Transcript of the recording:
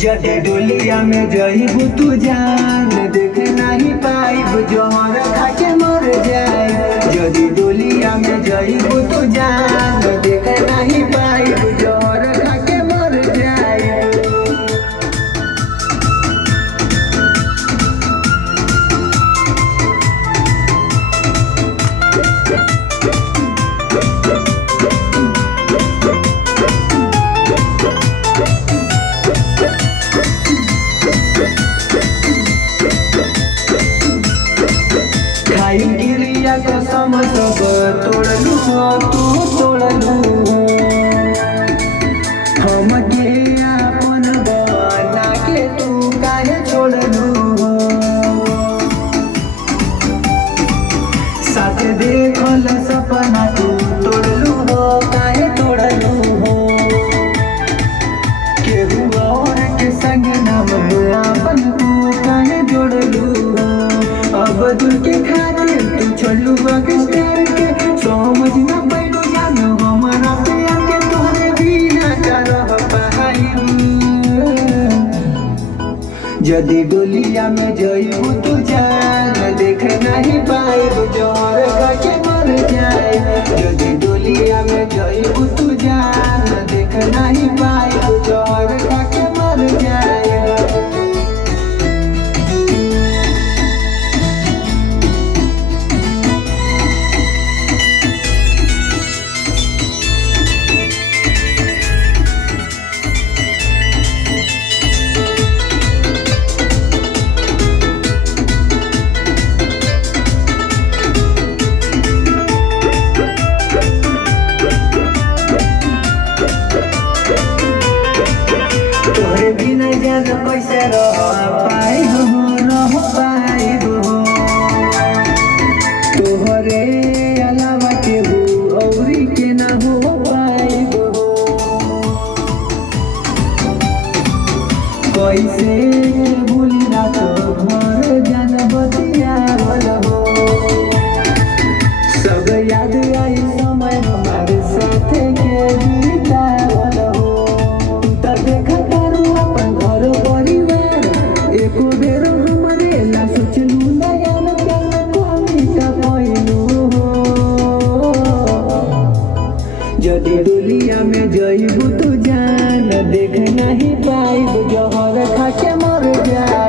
जदि डोलिया में जइबू तू जान देख नहीं पाइब जोहर खाके मर जाए। जदि डोलिया में जइबू तू जान देख नहीं पाइब जोहर खाके मर जाए। खाई गिरिया कसम सब तोड़लू तू तोड़लू हमके आपन बना के तू काहे छोड़लू। साथ देखल सपना तू तोड़लू काहे तोड़लू केहू और के संग नाम आपन तू काहे जोड़लू। अब दूर के खातिर तू छोड़लू पाकिस्तान के समझ न पैलू जानू हमारा प्यार के तोहरे बिना का रह पाइब। जदि डोलिया में जइबू तू जान देख नहीं पाइब जोहर खाके मर जाए। जदि डोलिया में जइबू तू जान देख नहीं पाइब जोहर खाके मर जाए। तोहरे बिना जान कैसे रह पाइब रह पाइब तोहरे अलावा केहू औरी के ना हो पाइब। कैसे भूली ना तो घर जान बतियावल हो सब याद आई समय हमारे साथ के बितावल हो। तू त देखत अपन घर परिवार एको बेर हमरे ला सोचलू नयन प्यार कमी का पैलू हो। जदि डोलिया में जइबू तू जान देख नहीं पाइब जोहर खाके मर जाए।